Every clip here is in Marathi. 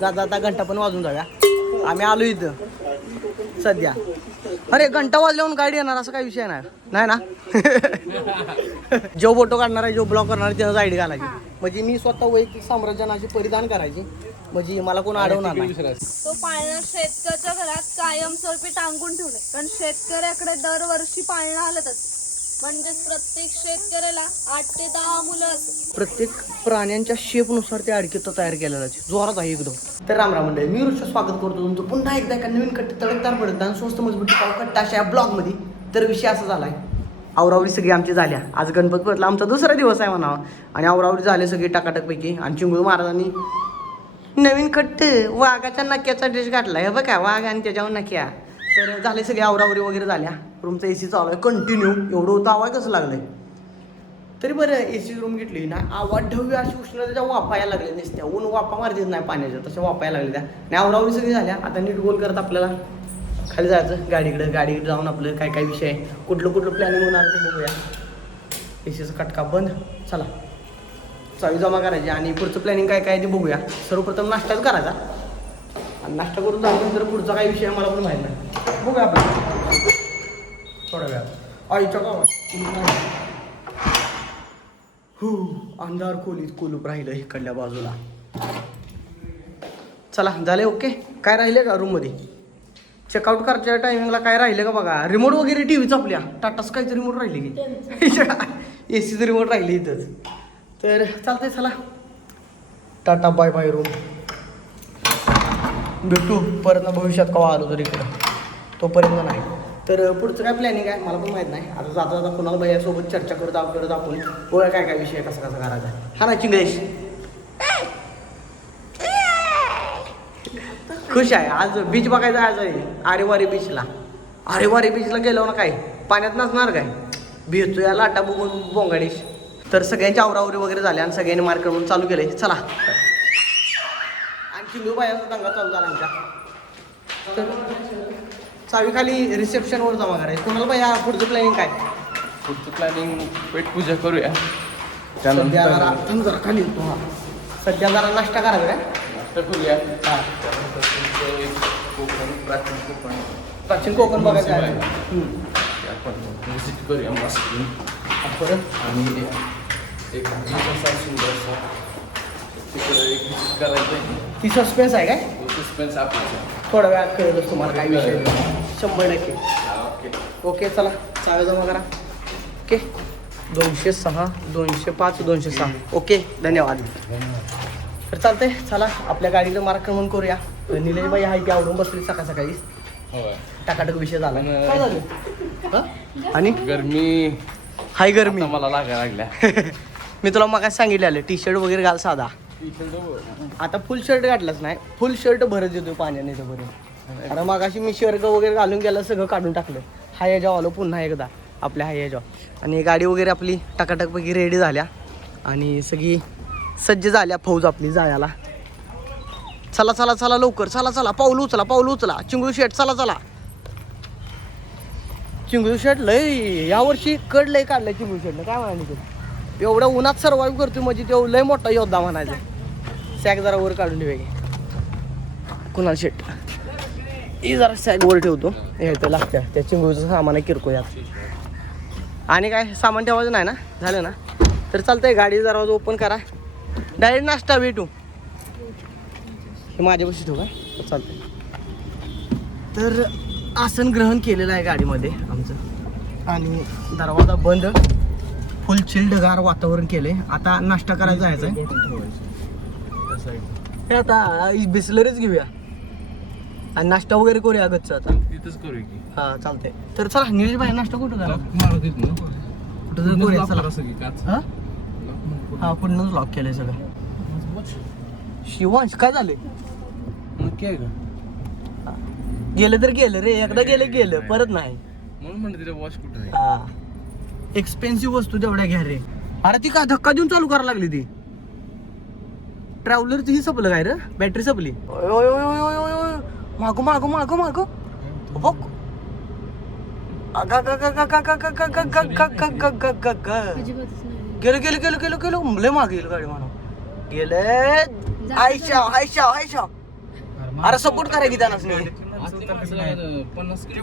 जाता जाता घंटा पण वाजून जाऊया. आम्ही आलो इथं सध्या. अरे घंटा वाजल्यावर गाडी येणार असं काही विषय नाही ना. जो फोटो काढणार आहे, जो ब्लॉग करणार आहे त्यानंच आयडी घालायची. म्हणजे मी स्वतः वैयक्तिक साम्राज्याची परिधान करायची, म्हणजे मला कोण अडवणार नाही. तो पाळणा शेतकऱ्याच्या घरात कायमस्वरूपी टांगून ठेवले, कारण शेतकऱ्याकडे दरवर्षी पाळणा आलंच असतं. म्हणजेच प्रत्येक शेतकऱ्याला 8 ते 10 मुलं असतात. प्रत्येक प्राण्यांच्या शेपनुसार ते अडकित तयार केलेला आहे. जोरात आहे एकदम. तर रामराम मंडळी, मी ऋषा स्वागत करतो तुमचं पुन्हा एकदा एका नवीन कट्टे तडकदार पडत आणि स्वस्त मजबूत कट्टा अशा या ब्लॉगमध्ये. तर विषय असा झाला आहे, आवरावरी सगळी आमची झाल्या. आज गणपतीला आमचा दुसरा दिवस आहे म्हणावा, आणि आवरावरी झाले सगळी टाकाटकपैकी. आणि चिंगळू महाराजांनी नवीन कट्ट वाघाच्या नक्याचा ड्रेस घातला हे बघा, वाघ आणि त्याच्यावर नक्या. तर झाले सगळे आवरावरी वगैरे झाल्या. रूमचा AC चालू आहे कंटिन्यू. एवढं होतं आवाज कसं लागलंय तरी बरं. AC रूम घेतली ना, आवाज ढव्य अशी उष्णतेच्या वाफा यायला लागल्या नसत्या. ऊन वाफा मारतेच नाही पाण्याच्या, तशा वाफा यायला लागल्या. आणि आवरावरी सगळी झाल्या. आता नीट गोल करत आपल्याला खाली जायचं गाडीकडे जाऊन आपलं काय काय विषय आहे, कुठलं प्लॅनिंग होणार ते बघूया. ACचा कटका बंद. चला चावी जमा करायची आणि पुढचं प्लॅनिंग काय काय ते बघूया. सर्वप्रथम नाश्ताच करायचा, आणि नाश्ता करून झाल्यानंतर पुढचा काय विषय मला पण माहीत नाही. बघूया आपण थोड्या वेळात. आईच्या गावात अंधार खोलीत कुलूप राहिलं इकडल्या बाजूला. चला झाले ओके. काय राहिले का रूममध्ये? चेकआउट करायच्या टायमिंगला काय राहिलं का बघा. रिमोट वगैरे टीव्हीचा आपल्या टाटाच काहीतरी रिमोट राहिले की ACचं रिमोट राहिले इथंच. तर चालतंय चला, टाटा बाय बाय रूम. भेटू परत ना भविष्यात केव्हा आलो तर इकडं, तोपर्यंत नाही. तर पुढचं काय प्लॅनिंग आहे मला पण माहीत नाही. आता जाता कुणाला भैयासोबत चर्चा करत आपण बघा काय काय विषय कसा करायचा. हा ना चिंगळेश खुश आहे. आज बीच बघायचं आहे आरेवारी बीचला. आरेवारी बीचला गेलो ना काय पाण्यात नसणार काय, भेटतो या लाटा बघून बोंगाडीश. तर सगळ्यांची आवरावरी वगैरे झाले आणि सगळ्यांनी मार्केट म्हणून चालू केले. चला आणखी बायाचा दंगा चालू झाला आमच्या. तर चावी खाली रिसेप्शनवर जमा करायची. कोणाला बाया पुढचं प्लॅनिंग काय? पुढचं प्लॅनिंग पेट पूजा करूया. सध्या जरा खाली हा सध्या जरा नाश्ता करायचा काय? नाश्ता करूया. हां कोकण प्राचीन कोकण बघायचं आहे. आपण व्हिजिट करूया मस्त. परत आणि एक असा सुंदरसा तिकडे एक व्हिजिट करायचं आहे. ती सस्पेन्स आहे काय? सस्पेन्स आपल्याचा. थोड्या वेळात कळतच तुम्हाला काय विषय 100%. ओके ओके चला चाव्या जमा करा. ओके 206 205 206. ओके धन्यवाद. तर चालतंय चला आपल्या गाडीकडे मार्गक्रमण करूया. निलेशबाई आहे ती आवरून बसली सकाळी. होय टाकाटक विषय झाला. पण काय झालं? आणि गरमी हाय गरमी मला लागायला लागल्या. मी तुला मग सांगितलेलं टी-शर्ट वगैरे घाल साधा. आता फुल शर्ट घातलाच नाही, फुल शर्ट भरत देतो पाण्याने तर बरं. कारण मग अशी मी शर्ट वगैरे घालून गेलं सगळं काढून टाकलं. हाय याच्यावर आलो पुन्हा एकदा आपल्या हाय याच्यावर. आणि गाडी वगैरे आपली टकाटकपैकी रेडी झाल्या आणि सगळी सज्ज झाल्या फौज आपली जायला. चला चला चला लवकर चला पाऊल उचला. चिंगळू शेट चला. चिंगळू शेट लय यावर्षी कड लय काढलाय चिंगळू शेटनं. काय म्हणाले तुला? एवढ्या उन्हात सर्वाईव्ह करतोय म्हणजे तो लय मोठा योद्धा म्हणायचा. सॅक जरा वर काढून ठेवे कुणाल शेट ही जरा सॅक वर ठेवतो. हे तर लागतं त्या चिंगळूचं सामान आहे किरकोळ यात. आणि काय सामान ठेवायचं नाही ना, झालं ना? तर चालतंय गाडी जरा ओपन करा. डायरेक्ट नाश्ता भेटू. हे माझ्यापाशी ठेवू का? चालतंय. तर आसन ग्रहण केलेलं आहे गाडीमध्ये आमचं आणि दरवाजा बंद. फुल चिल्डगार वातावरण केलंय. आता नाश्ता करायचा आहे. हे आता बिस्लरीच घेऊया आणि नाश्ता वगैरे करूया गच्च आता तिथंच करूया की. हा चालतंय. तर चला निलेश भाई नाश्ता कुठं करा कुठं जर करूया चला. हा पुढूनच लॉक केलंय सगळं. शिवांश काय झाले? गेलं तर गेलं रे, एकदा गेलं परत नाही. म्हणून म्हणलं तिला वॉच कुठं आहे. हा एक्सपेन्सिव्ह वस्तू तेवढ्या घ्या रे. अरे ती काय धक्का देऊन चालू करायला लागली ती. ट्रॅव्हलरची ही सपलं काय रे, बॅटरी सपली. मागो बघ. गेलं लय मागे गेलं गाडी म्हणून गेले. हाय शाव अरे सपोर्ट करा की त्यांनाच नाही 50 किलो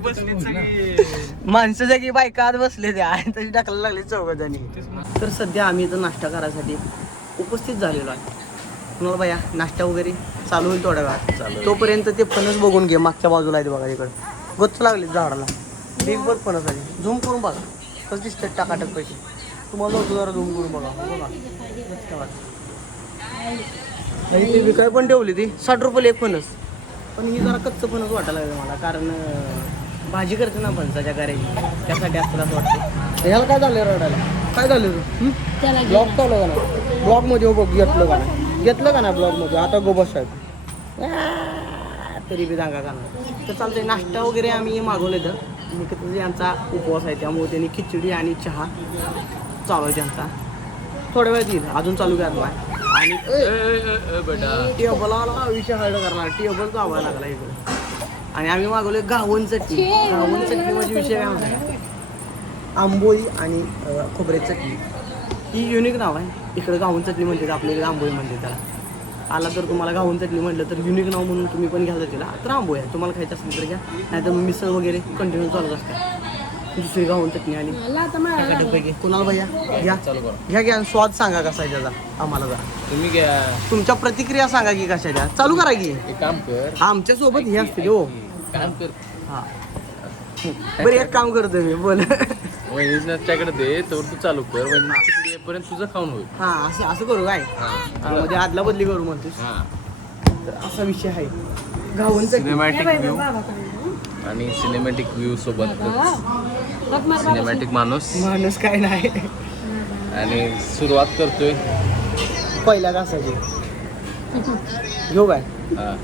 माणसं जागी बायका आत बसले ते आणि तशी टाकायला लागले चौघांनी. तर सध्या आम्ही इथं नाश्ता करायसाठी उपस्थित झालेलो आहे. कुणाला बाया नाश्ता वगैरे चालू होईल थोड्या वेळात. तोपर्यंत ते फणस बघून घे. मागच्या बाजूला आहे ते बघा इकडं गच्च लागले झाडाला. बिग बट फणस आहे. झूम करून बघा कसं दिसतं टाकाटक पैसे. तुम्हाला होतो जरा झूम करून बघा. बघा आणि ती विकाय पण ठेवली ती 60 रुपये एक फणस. पण ही जरा कच्चं फणस वाटायला लागलं मला, कारण भाजी करते ना फणसाच्या करायची त्यासाठी आपल्याला असं वाटतं. ह्याला काय झालं रडायला? काय झालं तू ब्लॉग चालू का ना? ब्लॉगमध्ये बघ घेतलं का ना ब्लॉगमध्ये? आता गोबस साहेब तरी बी सांगा का ना. तर चालतंय. नाश्ता वगैरे आम्ही मागवलं तर निकिता यांचा उपवास आहे त्यामुळे त्यांनी खिचडी आणि चहा चालू आहे त्यांचा. थोड्या वेळात येईल, अजून चालू करणार आहे. आणि टेबलाला विषय हळद करणार. टेबल चावायला लागला इकडे. आणि आम्ही मागवले गावण चटणी. गावण चटणी म्हणजे विषय काय म्हणतात, आंबोळी आणि खोबऱ्याची चटणी. ही युनिक नाव आहे. इकडे गावण चटणी म्हणतात, आपल्या इकडे आंबोळी म्हणते त्याला. आला तर तुम्हाला गावण चटणी म्हटलं तर युनिक नाव म्हणून तुम्ही पण घ्याल तिला. तर आंबोळी आहे, तुम्हाला खायचं असेल तर घ्या, नाही तर मिसळ वगैरे कंटिन्यू चालत असतात. दुसरी गावून चटणी आली कुणाला भैया घ्या घ्या घ्या. स्वाद सांगा कसा आहे त्याचा आम्हाला जरा. तुम्ही घ्या. तुमच्या प्रतिक्रिया सांगा की कशाच्या. चालू करा की. एक काम कर, आमच्या सोबत हे असतील हो. काम कर. हा बरं एक काम करतो मी. बोल. वहिनीच्याकडे दे तर तू चालू कर. वहिनी येईपर्यंत तुझं खाऊन होईल. हा असं असं करू काय? म्हणजे आदला बदली करू म्हणतोस. तर असा विषय आहे गावून चटणी. सिनेमॅटिक व्ह्यू आणि सिनेमॅटिक व्ह्यू सोबत सिनेमॅटिक माणूस काय नाही. आणि सुरुवात करतोय पहिल्या घासाची. घेऊ काय? हा.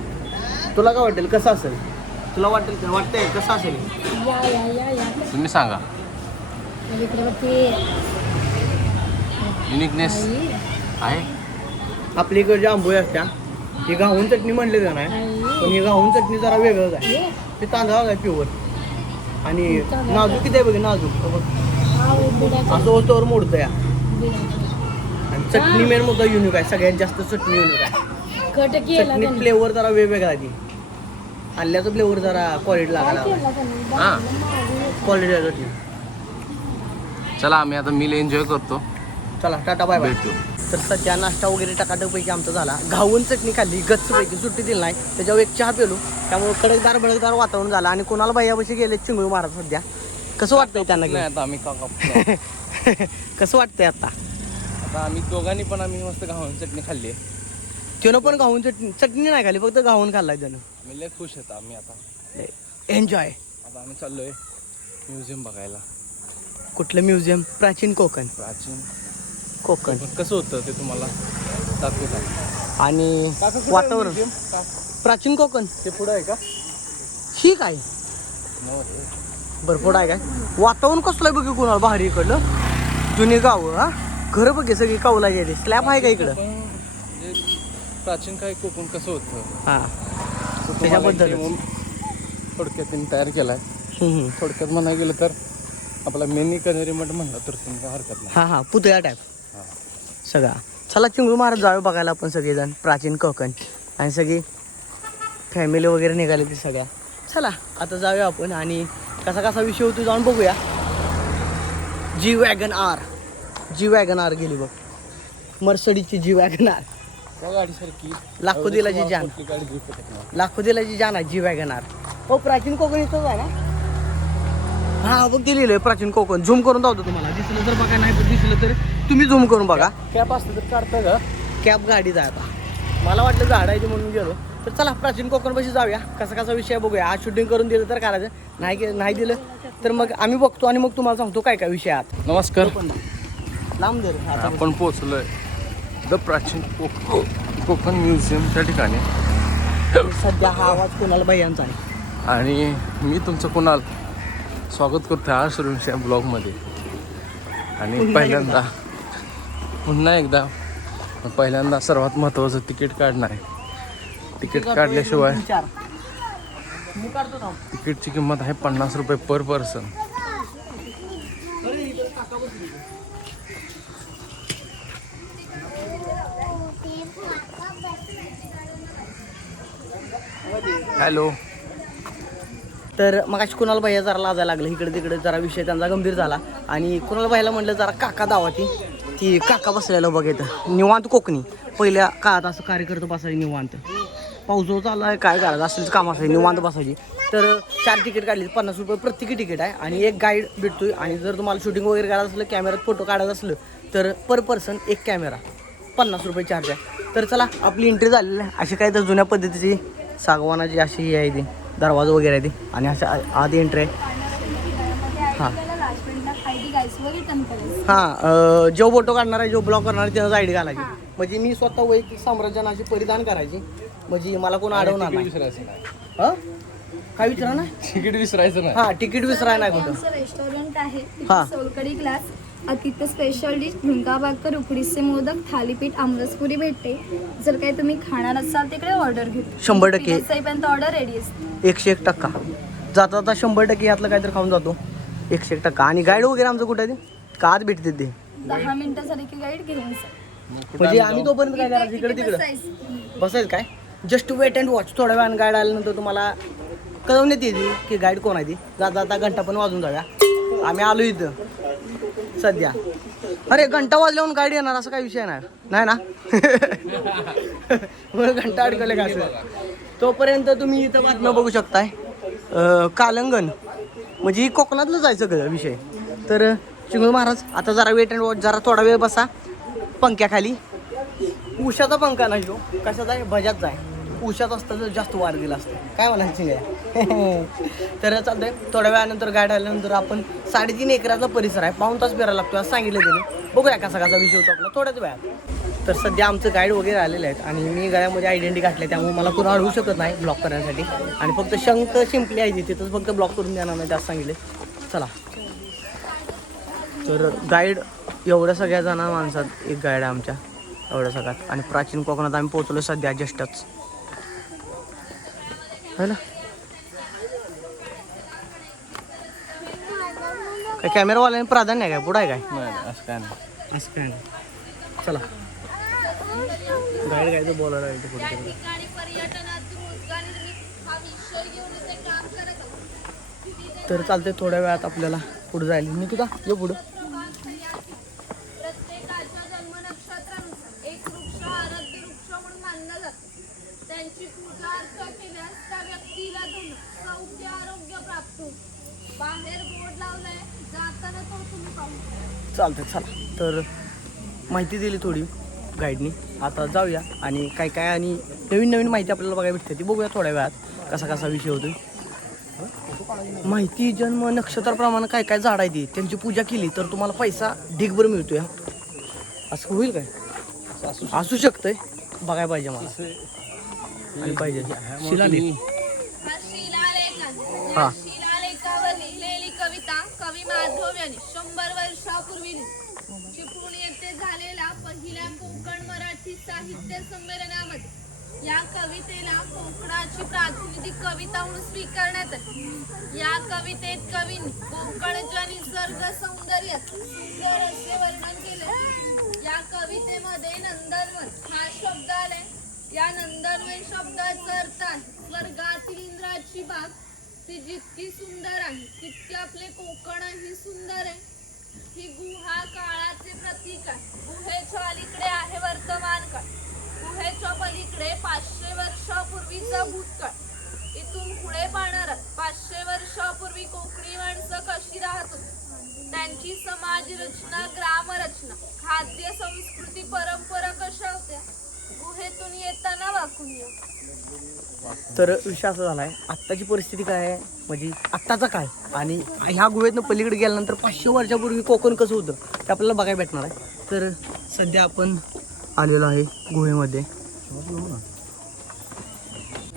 तुला काय वाटेल कसं असेल? तुला वाटतंय कसं असेल? तुम्ही सांगा. युनिकनेस आहे. आपल्या इकडे जे आंबोळी असत्या ही गावून चटणी म्हणली का नाही, पण ही गावून चटणी जरा वेगळंच आहे. ते तांदळाच आहे प्युअर. आणि नाजूक किती आहे बघ, नाजूक असं होतोवर मोडतं या. आणि चटणी मेन मुद्दा युनिक आहे. सगळ्यात जास्त चटणी युनिक आहे. चटणी फ्लेवर जरा वेगवेगळा आहे. ती आल्याचं फ्लेवर जरा क्वालिटी लागायला हां. क्वालिटी आहे चटणी. चला आम्ही आता मील एन्जॉय करतो. चला टाटा बाय बाय. भेटू. तर सध्या नाश्ता वगैरे टकाटकपैकी आमचा झाला. घावून चटणी खाल्ली, गच्चपैकी सुट्टी दिली नाही, त्याच्यावर एक चहा पेलो. त्यामुळे कडकदार भडकदार वातावरण झालं. आणि कोणाला भैयापाशी गेले चिंगळू महाराज सध्या. कसं वाटतंय त्यांना? आता आम्ही कसं वाटतंय आता आम्ही दोघांनी पण आम्ही मस्त घावून चटणी खाल्ली. त्यानं पण घावून चटणी नाही खाल्ली, फक्त घावून खाल्लाय त्यानं. आम्ही लय खुश होतो. आम्ही आता एन्जॉय. आता आम्ही चाललोय म्युझियम बघायला. कुठलं म्युझियम? प्राचीन कोकण. प्राचीन कोकण कसं होतं ते तुम्हाला दाखवतात. आणि वातावरण प्राचीन कोकण ते पुढं आहे का? ही काय भरपूर आहे काय? वातावरण कसलं आहे बघ कुणाला भारी. इकडलं जुनी गाव. हा घरं बघे सगळी कावला गेली. स्लॅब आहे का इकडं? प्राचीन काय कोकण कसं होतं हा त्याच्याबद्दल थोडक्यात त्यांनी तयार केलाय. थोडक्यात म्हणायला गेलं तर आपला मेनी कनेरी मठ म्हणलं तर तुमचा हरकत नाही. हा हा पुतळा टाईप सगळा. चला चिंगळू महाराज जावे बघायला आपण सगळेजण प्राचीन कोकण. आणि सगळी फॅमिली वगैरे निघाली ती सगळ्या. चला आता जाऊया आपण आणि कसा कसा विषय होतो जाऊन बघूया. जी वॅगन आर गेली बघ. मर्सडीजची जी वॅगन आर. गाडीसारखी लाखो दिलाची जान. लाखो दिलाची जान आहे जी वॅगन आर. हो प्राचीन कोकण इथंच आहे ना? हा बघ ते लिहिलंय प्राचीन कोकण. झूम करून दावतो तुम्हाला. दिसलं तर बघा, नाही तर दिसलं तर तुम्ही झूम करून बघा. कॅप असतं तर काढतं का? कॅब गाडीच आहे. आता मला वाटलं झाड आहे ते म्हणून गेलो. तर चला प्राचीन कोकणपाशी जाऊया. कसा कसा विषय बघूया. आज शूटिंग करून दिलं तर करायचं, नाही दिलं तर मग आम्ही बघतो आणि मग तुम्हाला सांगतो काय काय विषय आहात. नमस्कार. लांब दर आपण पोहोचलोय द प्राचीन कोकण म्युझियम त्या ठिकाणी. सध्या हा आवाज कुणाल भैयांचा आहे. आणि मी तुमचं कुणाल स्वागत करतो आज सुरुवातीच्या ब्लॉगमध्ये. आणि पहिल्यांदा सर्वात महत्त्वाचं तिकीट काढणं आहे. तिकीट काढल्याशिवाय तिकीटची किंमत आहे 50 रुपये पर पर्सन. हॅलो. तर मग अशी कुणाल भैया जरा लाजायला लागलं, इकडे तिकडे जरा विषय त्यांचा गंभीर झाला आणि कुणाल भैयाला म्हटलं जरा काका दावा ती काका बसलेलं बघायचं निवांत कोकणी. पहिल्या काळात असं कार्यकर्ते बसायचे निवांत, पाऊस चालू आहे काय करायचं असलेच काम असायचे निवांत बसायची. तर 4 तिकीट काढली, 50 रुपये प्रत्येकी तिकीट आहे आणि एक गाईड भेटतोय. आणि जर तुम्हाला शूटिंग वगैरे करायचं असलं, कॅमेऱ्यात फोटो काढायचं असलं तर पर पर्सन एक कॅमेरा 50 रुपये चार्ज आहे. तर चला आपली एंट्री झालेली आहे. अशी काय तर जुन्या पद्धतीची सागवानाची अशी ही आहे ती, दरवाजा वगैरे आहे ती आणि अशा आधी एंट्री आहे. हां जो फोटो काढणार आहे, जो ब्लॉग करणार आहे त्याचाच आयडी घालायची. म्हणजे मी स्वतः वैयक्तिक साम्राज्याने परिधान करायची, म्हणजे मला कोण अडवणार नाही. हां काय विचारा ना, तिकीट विसरायचं ना. हां तिकीट विसराय नाही कुठं. रेस्टोरेंट आहे हां. Solkadhi glass, अतिथ्य special dish zunka bhakar, उकडीचे मोदक, थालीपीठ, आमरसपुरी भेटते. जर काही तुम्ही खाणार असाल तिकडे ऑर्डर घेऊ. 100% पर्यंत ऑर्डर रेडी असते. 101% जाता जाता 100% यातलं काहीतरी खाऊन जातो. 101%. आणि गाईड वगैरे आमचं कुठं आहे ते का आत भेटते ते 10 मिनिटं झाली की गाईड घेऊन जा. म्हणजे आम्ही तोपर्यंत काय करायचं इकडे तिकडं बसायचं काय, जस्ट वेट अँड वॉच. थोड्या वेळानं गाईड आल्यानंतर तुम्हाला कळवण्यात येते की गाईड कोण आहे ती. जाता जाता घंटा पण वाजून जाऊया. आम्ही आलो इथं सध्या. अरे घंटा वाजल्यावर गाईड येणार असं काही विषय नाही ना. मग घंटा अडकले का असं. तोपर्यंत तुम्ही इथं बातम्या बघू शकताय. कालंगण म्हणजे कोकणातलं जायचं का विषय. तर चिंगळ महाराज आता जरा वेट अँड वॉच, जरा थोडा वेळ बसा पंख्याखाली. उशाचा पंखा नाही तो, कशाचा आहे भजात जाय. उशात असतं तर जास्त वार दिला असतं, काय म्हणायचं चिंगळ्या. तर चालतंय थोड्या वेळानंतर गाडी आल्यानंतर आपण 3.5 एकराचा परिसर आहे, 1.5 तास फिरायला लागतो असं सांगितलं त्याने. बघूया कसा कसा विषय होतो आपला थोड्याच वेळात. तर सध्या आमचं गाईड वगैरे आलेले आहेत आणि मी गळ्यामध्ये आयडेंटिटी घातले, त्यामुळे मला कोण अडवू शकत नाही ब्लॉक करण्यासाठी. आणि फक्त शंख शिंपली आहे तिथंच फक्त ब्लॉक करून देणार नाही असं सांगितले. चला तर गाईड एवढ्या सगळ्या जणांना माणसात एक गाईड आहे आमच्या एवढ्या सगळ्यात. आणि प्राचीन कोकणात आम्ही पोहोचलो सध्या जस्टच है ना. काय कॅमेरावाल्याने प्राधान्य आहे काय, पुढं आहे काय. नाही असं काय नाही. असं काय नाही. चला गाईड काय बोलायला त्या ठिकाणी पर्यटनात रोजगार निर्मिती हा विषय घेऊन ते काम करत आहोत. तर चालते थोड्या वेळात आपल्याला पुढे जायला. मी तुझा ये पुढं. प्रत्येकाच्या जन्म नक्षत्रानुसार एक वृक्ष आराध्य वृक्ष म्हणून मानला जातो. त्यांची पूजा अर्चा केल्यास त्या व्यक्तीला धन सौख्य आरोग्य प्राप्त होते. बाहेर बोर्ड लावलाय, जाताना तो तुम्ही पाहू. चालतंय चला. तर माहिती दिली थोडी गाईडनी, आता जाऊया आणि काय काय आणि नवीन नवीन माहिती आपल्याला बघायला भेटते ती बघूया थोड्या वेळात कसा कसा विषय होतो. माहिती जन्म नक्षत्राप्रमाणे काय काय झाड आहे ती त्यांची पूजा केली तर तुम्हाला पैसा ढीगभर मिळतोय. असं होईल काय, असू शकतंय, बघायला पाहिजे मला आणि पाहिजे शिलालेख. हा शिलालेख आहे. हा. या शिलालेखावर लिहिलेली कविता कवी माधव यांनी 100 वर्षापूर्वी चिपळूण येथे झालेल्या पहिल्या कोकण मराठी साहित्य संमेलनामध्ये या कवितेला कोकणाची प्रातिनिधिक कविता म्हणून स्वीकारण्यात आली. या कवितेत कवींनी कोकणच्या निसर्ग सौंदर्याचे सुंदर असे वर्णन केले. या कवितेमध्ये नंदनवन हा शब्द आलाय. या नंदनवन शब्दाचा अर्थ आहे स्वर्गातील इंद्राची बाग. ती जितकी सुंदर आहे तितके आपले कोकणही सुंदर आहे. ही गुहा काळाचे प्रतीक आहे. गुहेच्या अलीकडे आहे वर्तमान काळ, गुहेच्या पलीकडे 500 वर्षापूर्वीचा भूतकाळ. इथून पुढे पाहणार 500 वर्षापूर्वी कोकणी माणसं कशी राहत होती, त्यांची समाज रचना, ग्राम रचना, खाद्य संस्कृती, परंपरा कशा होत्या, गुहेतून येताना वाकून येऊ. तर विषय असा झाला आहे आत्ताची परिस्थिती काय आहे म्हणजे आत्ताचा काय आणि ह्या गुहेतनं पलीकडे गेल्यानंतर 500 वर्षापूर्वी कोकण कसं होतं ते आपल्याला बघायला भेटणार आहे. तर सध्या आपण आलेलो आहे गुहेमध्ये.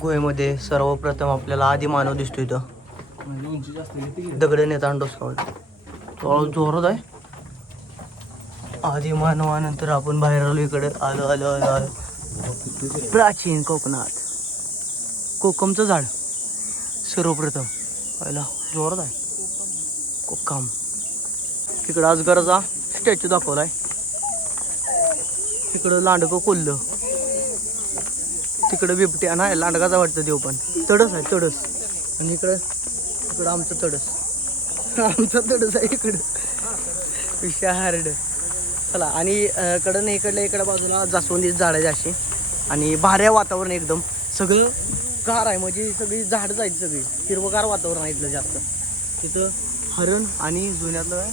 गुहेमध्ये सर्वप्रथम आपल्याला आधी मानव दिसतो इथं. दगड नेताना डोसकावत थोडं जोरात आहे. आधी मानवानंतर आपण बाहेर आलो इकडे. आलो आलो आलो आलो प्राचीन कोकणात कोकमचं झाड सर्वप्रथम पहिला जोरात आहे. कोकम तिकडं अजगराचा स्टॅच्यू दाखवलाय. तिकडं लांडकं कोल्लं, तिकडं इकडं बिबट्या नाही लांडगाचा वाटतं देव पण तडस आहे तडस. आणि इकडं आमचं तडस आमचं तडस आहे इकडं विषाहार्ड. चला आणि कडं इकडल्या बाजूला जास्वंदी झाड आहे अशी आणि भारी वातावरण एकदम सगळं गार आहे म्हणजे सगळी झाडच आहेत सगळी हिरवगार वातावरण आहे इथलं जास्त. तिथं हरण आणि जुन्यातलं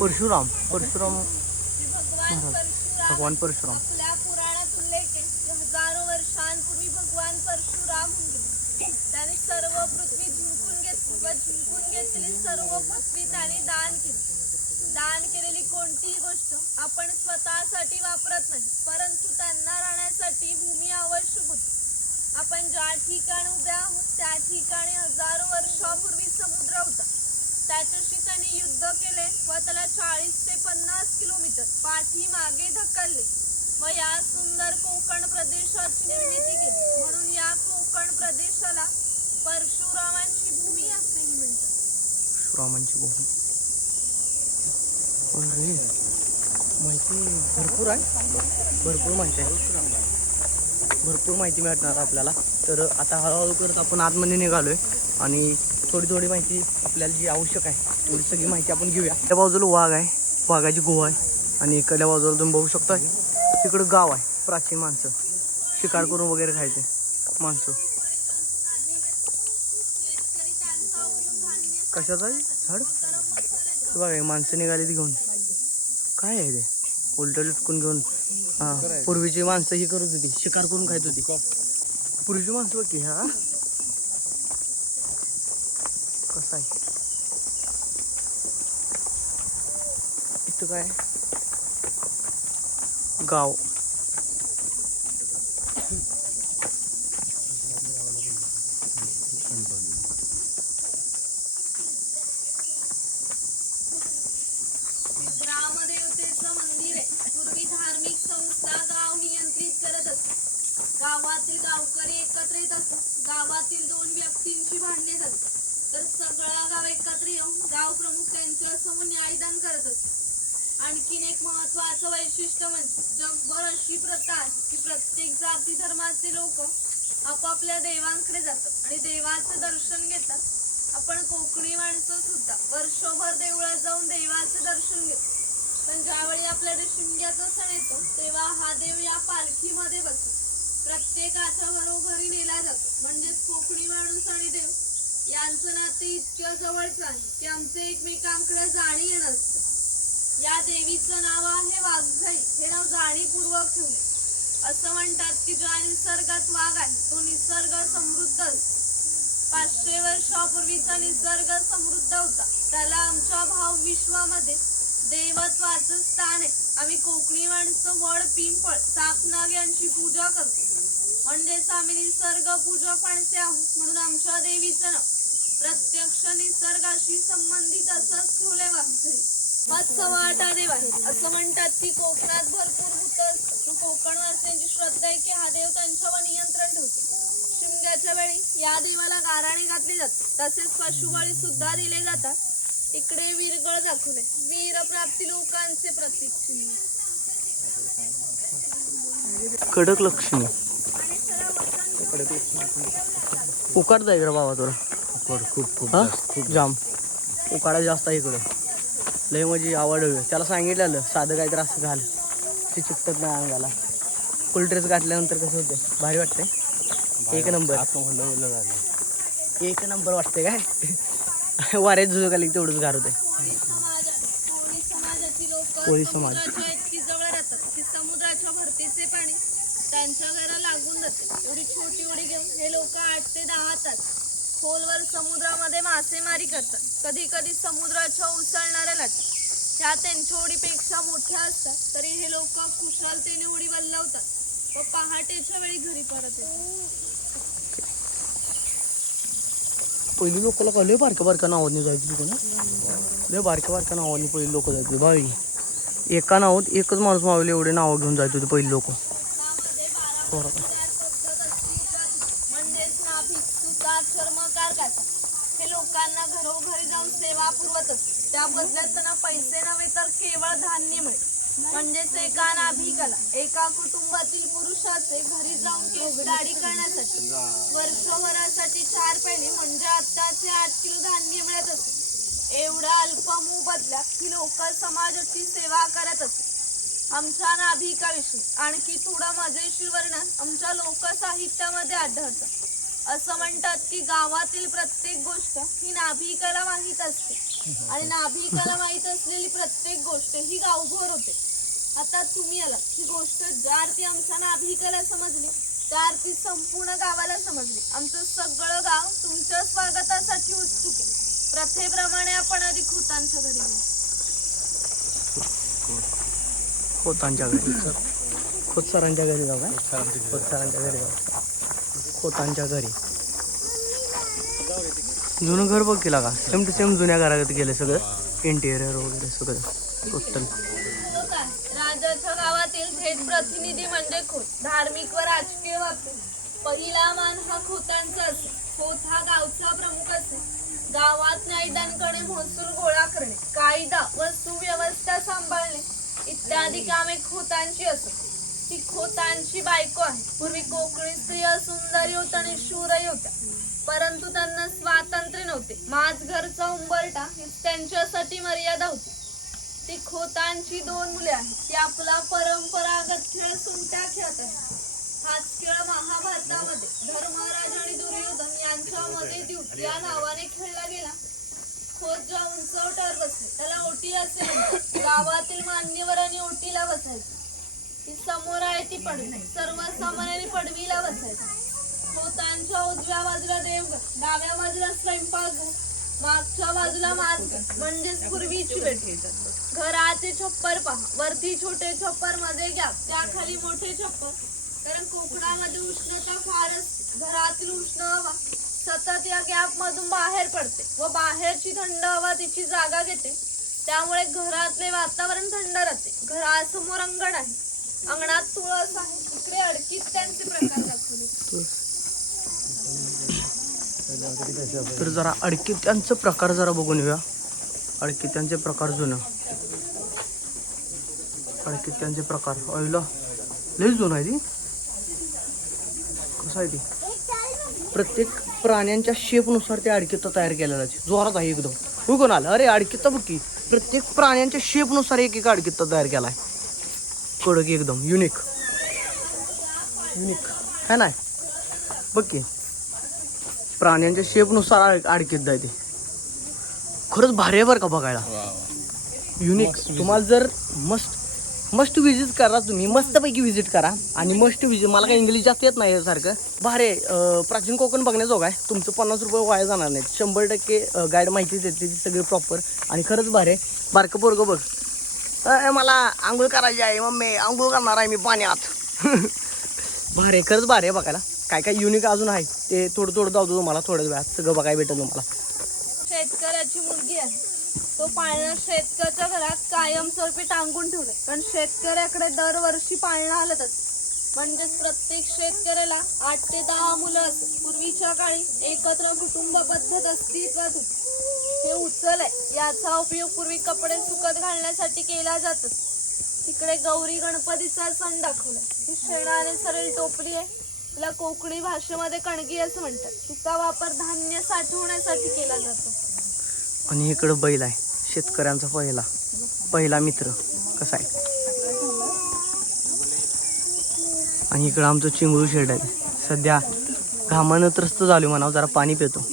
परशुराम भगवान परशुराम. आपल्या पुराणात उल्लेख आहे की हजारो वर्षांपूर्वी भगवान परशुराम होते. त्याने सर्व पृथ्वी जिंकून घेतली व जिंकून घेतलेली सर्व पृथ्वी त्याने दान केली. दान केलेली कोणतीही गोष्ट आपण स्वतःसाठी वापरत नाही, परंतु त्यांना राहण्यासाठी भूमी आवश्यक होती. आपण ज्या ठिकाणी उभे आहोत त्या ठिकाणी हजारो वर्षापूर्वी समुद्र होता. त्याच्याशी त्यांनी युद्ध केले व त्याला 40 ते 50 किलोमीटर पाठीमागे ढकलले व या सुंदर कोकण प्रदेशाची निर्मिती केली. म्हणून या कोकण प्रदेशाला परशुरामांची भूमी असेही म्हणतात. परशुरामांची भूमी. अरे माहिती भरपूर आहे, भरपूर माहिती आहे, भरपूर माहिती मिळणार आपल्याला. तर आता हळूहळू करत आपण आतमध्ये निघालोय आणि थोडी माहिती आपल्याला जी आवश्यक आहे तेवढी सगळी माहिती आपण घेऊया. त्या बाजूला वाघ आहे, वाघाची गुहा आहे आणि इकडल्या बाजूला तुम्ही बघू शकता तिकडं गाव आहे. प्राचीन माणसं शिकार करून वगैरे खायचे माणसं. कशाचं आहे झाड ते बघा, माणसं निघाली ती घेऊन. काय आहे ते उलट लटकून घेऊन. हां पूर्वीची माणसं ही करत होती, शिकार करून खायत होती पूर्वीची माणसं बघ की. हा कसं आहे इथं काय गाव. ग्रामदेवतेचं मंदिर आहे. पूर्वी धार्मिक संस्था गाव नियंत्रित करत असत. गावातील गावकरी एकत्र येत असत. गावातील 2 व्यक्तींची भांडणे झाली तर सगळा गाव एकत्र येऊन गाव प्रमुख त्यांच्या समोर न्यायदान करत असत. आणखीन एक महत्वाचं वैशिष्ट्य म्हणजे जगभर अशी प्रथा आहे की प्रत्येक जाती धर्माचे लोक आपापल्या देवांकडे जातात आणि देवाचं दर्शन घेतात. आपण कोकणी माणसं सुद्धा वर्षभर देवळात जाऊन देवाचं दर्शन घेतो. पण ज्यावेळी आपल्याकडे शिमग्याचा सण येतो तेव्हा हा देव या पालखीमध्ये बसतो. प्रत्येकाच्या घरोघरी नेला जातो. म्हणजेच कोकणी माणूस आणि देव यांचं नातं इतक्या जवळचं आहे की आमचे एकमेकांकडे जाणे येणं असतं. या देवीचं नाव आहे वाघजाई. हे नाव जाणीवपूर्वक ठेवले. असं म्हणतात की ज्या निसर्गात वाघ आहे तो निसर्ग समृद्ध असतो. 500 वर्षापूर्वीचा निसर्ग समृद्ध होता. त्याला आमच्या भाव विश्वामध्ये देवत्वाचं स्थान आहे. आम्ही कोकणी माणसं वड, पिंपळ, सापनाग यांची पूजा करतो. म्हणजेच आम्ही निसर्ग पूजक माणसे आहोत. म्हणून आमच्या देवीचं नाव प्रत्यक्ष निसर्गाशी संबंधित असंच ठेवले वाघजाई. मत्स्यवाटा देव आहे. असं म्हणतात की कोकणात भरपूर भूत असतात. कोकणवासियांची श्रद्धा आहे की हा देव त्यांच्यावर नियंत्रण ठेवतो. शिमग्याच्या वेळी या देवाला गाराणे घातली जाते. तसेच पशुबळी सुद्धा दिले जातात. इकडे वीरगळ दाखवले. वीर प्राप्ती लोकांचे प्रतीक चिन्ह. कडक लक्ष्मी उकाड जाय इकडं बाबा तुला. खूप जाम उकाडा जास्त आहे इकडं. लय म्हणजे आवड. त्याला सांगितलेलं साधं काहीतरी असं घाल ते चिकटत नाही अंगाला. फुल ड्रेस घातल्यानंतर कसं होतं भारी वाटतंय. एक नंबर एक नंबर वाटतंय काय. वाऱ्यात झुजू खाली तेवढंच गार होतंय. कोळी समाजाची लोक कोळी समाज. समुद्राच्या इतकी जवळ राहतात की समुद्राच्या भरतीचे पाणी त्यांच्या घराला लागून जाते. एवढी छोटी उडी घेऊन हे लोक 8 ते 10 तास खोलवर समुद्रामध्ये मासेमारी करतात. कधी कधी समुद्राच्या उसळणाऱ्या लाटा ह्या त्यांच्या उडीपेक्षा मोठ्या असतात तरी हे लोक कुशलतेने उडी वल्लवतात व पहाटेच्या वेळी घरी परत येतात. पहिली लोकांना लय बारक्या नावाने जायची तिकडे ना. लय बारक्या नावाने पहिली लोक जायचे बाई. एका नावात एकच माणूस मावले एवढे नावं घेऊन जायचे होते पहिली लोक. म्हणजेच ना भिक्षुचा चर्मकार काचा हे लोकांना घरोघरी जाऊन सेवा पुरवत असते. त्या बदल्यात त्यांना पैसे नव्हे तर केवळ धान्य मिळेल. म्हणजेच एका नाभिकाला एका कुटुंबातील पुरुषाचे घरी जाऊन केस दाढी करण्यासाठी वर्षभरासाठी 4 पेंडी म्हणजे आत्ताचे 8 किलो धान्य मिळत असे. एवढ्या अल्प मोबदल्यात ही लोक समाजाची सेवा करत असे. आमच्या नाभिकाविषयी आणखी थोडं मजेशीर वर्णन आमच्या लोकसाहित्यामध्ये आढळतं. असं म्हणतात की गावातील प्रत्येक गोष्ट ही नाभिकाला माहीत असते आणि नाभिकाला माहीत असलेली प्रत्येक गोष्ट ही गावभर होते. आता तुम्ही आलात, ही गोष्ट ज्या अर्थी आमच्या नाभिकाला समजली त्या अर्थी संपूर्ण गावाला समजली. आमचं सगळं गाव तुमच्या स्वागतासाठी उत्सुक आहे. प्रथेप्रमाणे आपण आधी खोतांच्या घरी जाऊ. खोतांच्या घरी खोत सरांच्या घरी जाऊ काय? खोत सरांच्या घरी जाऊ. खोतांच्या घरी जुनं घर बघ केला का? सेम टू सेम जुन्या घरात गेले सगळं इंटेरियर वगैरे सगळं टोटल. राजाच्या गावातील थेट प्रतिनिधी म्हणजे खोत. धार्मिक व राजकीय बाबतीत पहिला मान हा खोतांचा असे. खोत हा गावचा प्रमुख असे. गावात नागरिकांकडे महसूल गोळा करणे, कायदा व सुव्यवस्था सांभाळणे इत्यादी कामे खोतांची असत. ही खोतांची बायको आहे. पूर्वी कोकणी स्त्रिया सुंदरी होत्या आणि शूरही होत्या, परंतु त्यांना स्वातंत्र्य नव्हते. माझ घरचा उंबरठा ही त्यांच्यासाठी मर्यादा होती. ती खोतांची 2 मुले आहेत. ती आपला परंपरागत खेळ सुंट्या खेळत आहेत. हाच खेळ महाभारतामध्ये धर्मराज आणि दुर्योधन यांच्यामध्ये द्यूत या नावाने खेळला गेला. खोत ज्या उंचवट्यावर बसले त्याला ओटी असे म्हणतात. गावातील मान्यवरांनी ओटीला बसायचे. ती समोर आहे ती पडवी, सर्वसामान्यांनी पडवीला बसायचं. खोतांच्या उजव्या बाजूला देवघर, डाव्या बाजूला स्वयंपाकघर, मागच्या बाजूला माझघर म्हणजेच पूर्वीची भेट. घराचे छप्पर पहा. वरती छोटे छप्पर, मध्ये गॅप, त्याखाली मोठे छप्पर. कारण कोकणामध्ये उष्णता फार असते. घरातील उष्ण हवा सतत या गॅप मधून बाहेर पडते व बाहेरची थंड हवा तिची जागा घेते. त्यामुळे घरातले वातावरण थंड राहते. घरासमोर अंगण आहे. अंगणात तुळस आहे. इकडे अडकीत त्यांचे प्रकार दाखवले. तर जरा अडकित्यांचे प्रकार जरा बघून घेऊया. अडकित्यांचे प्रकार जुनं. अडकित्यांचे प्रकार अहिला लय जुनं आहे ती. कसं आहे ती? प्रत्येक प्राण्यांच्या शेपनुसार ते अडकित्ता तयार केलेला आहे. जोरात आहे एकदम. बघून आलं अरे अडकित्ता बघ की. प्रत्येक प्राण्यांच्या शेपनुसार एक अडकित्ता तयार केला आहे. कडक एकदम युनिक है ना. बघ की प्राण्यांच्या शेपनुसार अडकित्ता आहे ते. खरंच भारी आहे बरं का बघायला. युनिक. तुम्हाला जर मस्ट विजिट करा. तुम्ही मस्तपैकी विजिट करा. आणि मस्ट विजिट, मला काही इंग्लिश जास्त येत नाही सारखं. भारी प्राचीन कोकण बघण्याजोग आहे. तुमचं 50 रुपये वाया जाणार नाहीत. 100% गाईड माहिती देते सगळी प्रॉपर. आणि खरंच भारी आहे. बारकं पोरगं बघ, मला आंघोळ करायची आहे मम्मी, आंघोळ करणार आहे मी पाण्यात. भारी खरंच भारी आहे बघायला. काय काय युनिक अजून आहे ते थोडं दावतो तुम्हाला. थोड्याच वेळात सगळं बघायला भेटेल तुम्हाला. शेतकऱ्याची मुलगी आहे. तो पाळणा शेतकऱ्याच्या घरात कायमस्वरूपी टांगून ठेवले. पण शेतकऱ्याकडे दरवर्षी पाळणा हलत असते. म्हणजेच प्रत्येक शेतकऱ्याला 8 ते 10 मुलं असत. पूर्वीच्या काळी एकत्र कुटुंब पद्धत अस्तित्वात होती. हे उचल आहे. याचा उपयोग पूर्वी कपडे सुकत घालण्यासाठी केला जातो. तिकडे गौरी गणपतीचा सण दाखवला. ही शेणाने सरळ टोपली आहे. तिला कोकणी भाषेमध्ये कणगी असं म्हणतात. तिचा वापर धान्य साठवण्यासाठी केला जातो. आणि इकडं बैल आहे. शेतकऱ्यांचा पहिला मित्र कसा आहे. आणि इकडं आमचं चिंगळू शेड आहे. सध्या घामानं त्रस्त झालो म्हणावं. जरा पाणी पितो.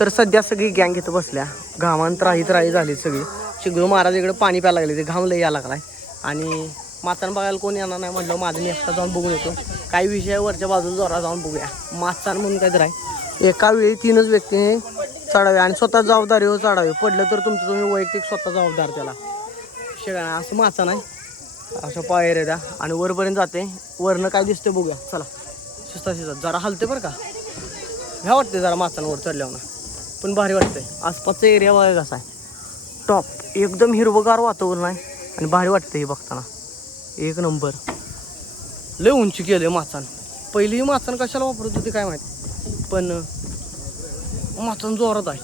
तर सध्या सगळी गँग इथं बसल्या. घामान त्राही झाली सगळी. चिंगळू महाराज इकडे पाणी प्यायला लागले. ते घाम लई यायला लागलाय. आणि माचान बघायला कोणी येणार नाही म्हटलं माझं मी एकटा जाऊन बघून येतो. काही विषय वरच्या बाजूला जोरा जाऊन बघूया. माचान म्हणून काहीतरी आहे. एका वेळी 3च व्यक्तीने चढावे आणि स्वतः जबाबदारीवर चढावे. पडलं तर तुम्ही वैयक्तिक स्वतः जबाबदार त्याला. शेळा असं माचा नाही. अशा पायऱ्या द्या आणि वरपर्यंत जाते. वरनं काय दिसते बघूया. चला शिस्ता जरा हलते बरं का. ह्या वाटते जरा माचांवर चढल्यावर. पण भारी वाटतंय. आसपासचा एरिया बघा कसा आहे. टॉप एकदम हिरवगार वातावरण आहे. आणि भारी वाटतं हे बघताना. एक नंबर. लय उंची केले माचान. पहिली माचान कशाला वापरत होती काय माहिती. पण माचान जोरात आहे.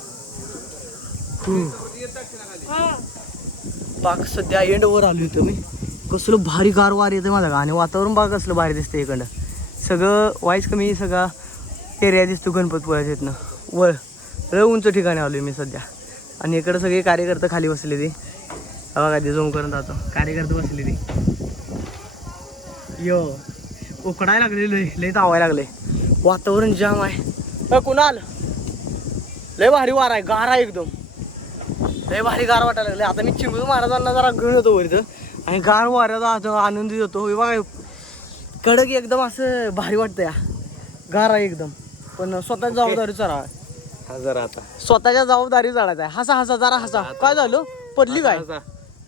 पाक सध्या एंडवर आलो इथं मी. कसलं भारी गार वार येतं माझा का आणि वातावरण बघा कसलं भारी दिसतं इकडं. सगळं वाईज कमी सगळा एरिया दिसतो गणपतपुळ्याच्या इथनं. वर लय उंच ठिकाणी आलो मी सध्या. आणि इकडं सगळे कार्यकर्ते खाली बसले ते बघा ते झोम करून जातो. कार्यकर्ते बसले ते यो उकडायला लागले लय तावायला लागले. वातावरण जाम आहे. कुणाल लय भारी वार आहे. गार आहे एकदम. लय भारी गार वाटायला लागले. आता मी चिंगळू महाराजांना जरा घेऊन येतो वर इथं आणि गार वाऱ्याचा आनंद येतो. हे बघा कडक एकदम असं भारी वाटतं या. गार आहे एकदम. पण स्वतःची जबाबदारी चढा जरा आता स्वतःच्या जबाबदारी चढायचा आहे. हसा हसा जरा हसा. काय झालं पडली काय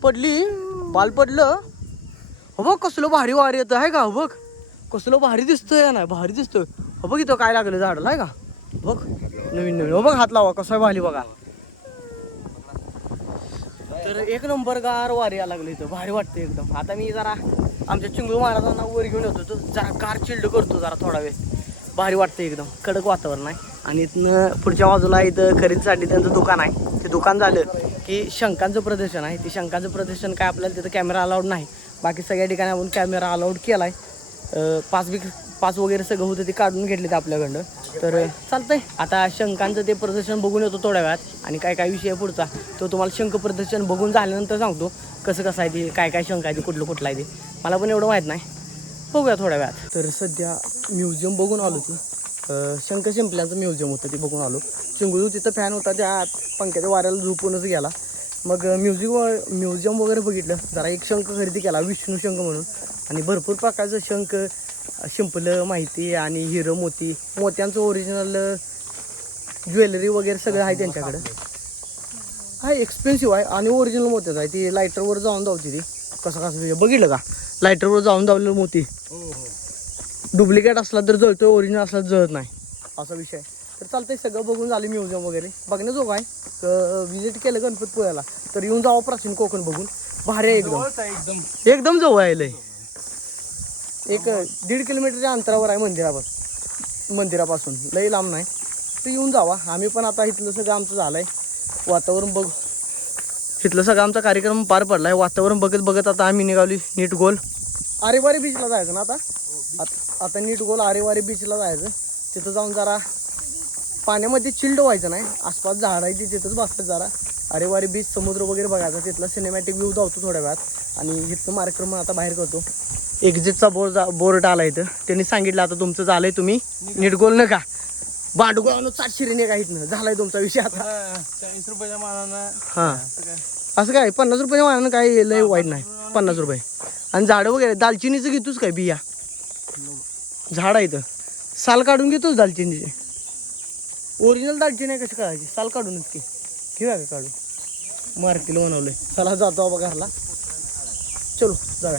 पडली बाल पडलं. हो बघ कसलं भारी वार येतं आहे का. हो बघ कसलं भारी दिसतंय ना. भारी दिसतोय. हो बघ इथं काय लागलं झाडाला आहे का. बघ नवीन नवीन. हो बघ हात लावा कसं भारी बघा. तर एक नंबर गार वारी यायला लागलं इथं. भारी वाटतं एकदम. आता मी जरा आमच्या चिंगळू महाराजांना वर घेऊन येतो जरा कार चिल्ड करतो जरा थोडा वेळ. भारी वाटतं एकदम. कडक वातावरण आहे. आणि इथनं पुढच्या बाजूला इथं खरेदीसाठी त्यांचं दुकान आहे. ते दुकान झालं की शंखांचं प्रदर्शन आहे. ते शंखांचं प्रदर्शन काय आपल्याला तिथं कॅमेरा अलाउड नाही. बाकी सगळ्या ठिकाणी आपण कॅमेरा अलाउड केला आहे. पास वगैरे सगळं होतं ते काढून घेतले ते आपल्याकडं. तर चालतंय आता शंखांचं ते प्रदर्शन बघून येतो थोड्या वेळात. आणि काय काय विषय पुढचा तो तुम्हाला शंख प्रदर्शन बघून झाल्यानंतर सांगतो कसं आहे ते काय शंख आहे ते कुठलं आहे ते मला पण एवढं माहीत नाही. बघूया थोड्या वेळात. तर सध्या म्युझियम बघून आलो ती शंख शिंपल्यांचं म्युझियम होतं ते बघून आलो. चिंगळू तिथं फॅन होता त्या पंख्याच्या वाऱ्याला झोपूनच गेला. मग म्युझियम वगैरे बघितलं. जरा एक शंख खरेदी केला विष्णू शंख म्हणून. आणि भरपूर प्रकारचं शंख शिंपलं माहिती आणि हिरं मोत्यांचं ओरिजिनल ज्वेलरी वगैरे सगळं आहे त्यांच्याकडं. हा एक्सपेन्सिव्ह आहे आणि ओरिजिनल मोत्याचं आहे. ती लायटरवर जाऊन धावते ती कसं बघितलं का. लायटरवर जाऊन धावलेलं मोती डुप्लिकेट असला तर जळतोय ओरिजिनल असला तर जळत नाही असा विषय. तर चालतंय सगळं बघून झाले म्युझियम वगैरे बघण्याजोगं आहे. तर विजिट केलं गणपतपुळ्याला तर येऊन जावं प्राचीन कोकण बघून. भारी आहे एकदम. एकदम जवळ आहे लय. एक 1.5 किलोमीटरच्या अंतरावर आहे मंदिरापासून. लई लांब नाही. तर येऊन जावा. आम्ही पण आता इथलं सगळं आमचं झालं आहे वातावरण बघ. इथलं सगळं आमचा कार्यक्रम पार पडला आहे. वातावरण बघत आता आम्ही निघाली नीट गोल आरेवारी बीचला जायचं ना. आता नीट गोल आरेवारी बीचला जायचं. तिथं जाऊन जरा पाण्यामध्ये चिल्ड व्हायचं नाही. आसपास झाड आहे ती तिथंच बसतात जरा. आरेवारी बीच समुद्र वगैरे बघायचा. तिथला सिनेमॅटिक व्ह्यू धावतो थोड्या वेळात. आणि इथलं मार्केट आता बाहेर करतो. एक्झिटचा बोर्ड आला इथं. त्यांनी सांगितलं आता तुमचं झालंय तुम्ही नीट गोल नका भांडगोळानं 7 शिरीने का इथनं झालाय तुमचा विषय आता. 40 रुपयाच्या मानानं हां असं काय 50 रुपयाच्या मानानं काय लय वाईट नाही. 50 रुपये. आणि झाडं वगैरे दालचिनीचं घेतोस काय बिया झाड आहे इथं. साल काढून घेतोस दालचिनीचे. ओरिजिनल दालचिनी आहे कशी काढायची. साल काढूनच की घेऊया का काढून. मार्केला बनवलंय. चला जातो बाबा घरला. चलो जाऊया.